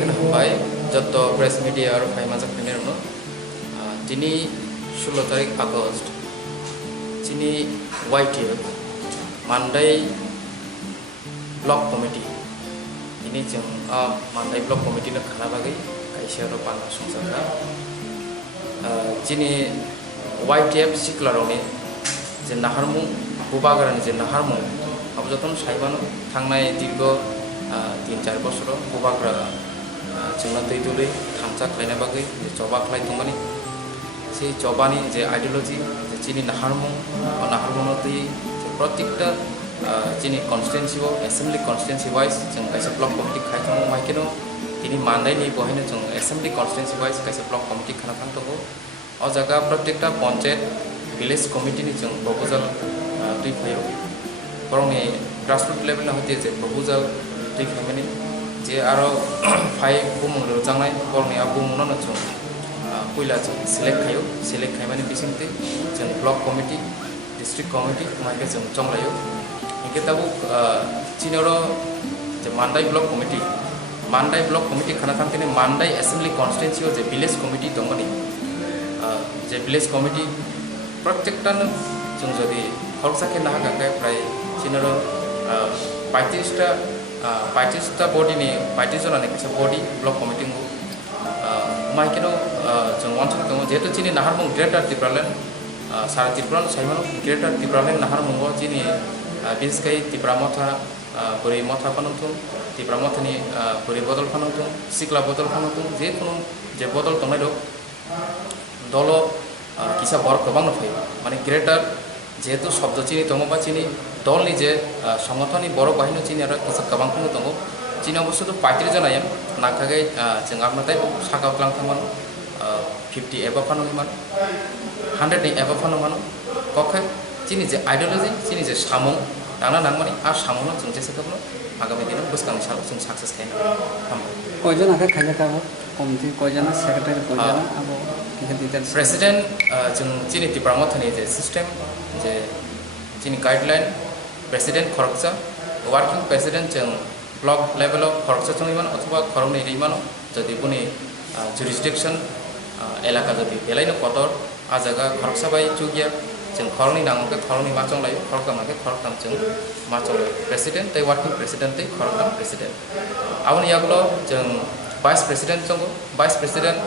Second Hambai, Joto Press Media or Faimazak Pinerno, Tini 16 তারিখ August চিনি YTF Mandai Block Committee ini jeng Mandai Block Committee na khana bagai kaisa ro panga sungsaka chini YTF siklaroni je naharmung bubagarani je naharmung abjoton saibano thangnai dirgo 3-4 বছর bubagra jengna tei dului thamsa khlaina bagai je joba khlai tongmani সেই জবানি যে ideology যে চিনি নাহারমুং ও নাহারমুংতে প্রত্যেকটা চিনি constituency ও assembly constituency wise जों কাইসা block committee খাইথামো মাইকেনো তিনি মানদাইনি বহাयनो जों অ্যাসেম্বলি কনস্টিটুয়েন্সি ওয়াইজ কাইসা ব্লক কমিটি খানা থাংতগো ও জায়গা প্রত্যেকটা পঞ্চায়েত ভিলেজ কমিটিনি जों প্রপোজাল দুই ফাইও বরংনি গ্রাসরুট লেভেল হতে যে প্রপোজাল দুই ফাইমানি যে আরো ফাই বুমুং রজাंनाय বরংনি आ बुमुंनो जों पहिला जों सिलेक्ट खायमानि बिसिंते जों ब्लक कमिटी डिस्ट्रिक्ट कमिटी माइके जों चंलायो इनके ताबु चिनरो जे मानदाई ब्लक कमिटी खाना थांतेने मानदाई असेंबली कन्स्टिट्युएन्सी जे विलेज कमिटी दंगनि जे विलेज कमिटी प्रत्येकटा जों जदि खरसाके ना गांगाय प्राय चिनरो 35टा बडिनि 35 जनानि कासे बडि ब्लक कमिटी माइकेनो जों अनसल दङ जेहेतु चिनि नाहारमुं ग्रेटर त्रिपुरालेण्ड सारा त्रिपुरा साइमानो ग्रेटर त्रिपुरालेण्ड नाहारमुंगो चिनि बिस्कै त्रिपुरा मथा बोरै मथा फानंथुं त्रिपुरा मथानि बोरै बदल फानंथुं सिक्ला बदल फानंथुं जेखुनु जे बदल दंनाय दल किसा बर गोबां फैयो माने ग्रेटर जेहेतु शब्द चिनि दङ बा चिनि दलनि जे संगठननि बर बाहायनो चिनि आरो किसा गोबांखौनो दङ चिनि अबस्थाथ' 35 जनाया नाखागै जों आपनाथाय सागावलां थांमान 50 एबा फानोमान 100 नि एबा फानोमान कखे चिनि जे आइडियोलॉजी चिनि जे सामुं दाना नांमानि आ सामुंनो जों जेसे कबनो आगामी दिनाव बोसकांनि साल जों सक्सेस खायनो कयजन आखा खायजाखाबो कमिटि कयजन सेक्रेटारि कयजन आबो डिटेल्स प्रेसिडेंट जों चिनि त्रिपुरा मथानि जे सिस्टेम जे चिनि गाइडलाइन प्रेसिडेंट खरकसा वर्किंग प्रेसिडेंट जों ब्लक लेवल खरकसा चंगिमान अथवा खरंनि रैमानो जदि बुनि जुरिसडिक्शन एलाका जदि बेलायनो कतर आ जगह खरकसा बाय जुगिया जों खरंनि नांगोके खरंनि माचं लायो खरकामाके खरकाम जों माचं प्रेसिडेंट तै वर्किंग प्रेसिडेंट तै खरकाम प्रेसिडेंट आबनि यागलो जों वाइस प्रेसिडेंट जों वाइस प्रेसिडेंट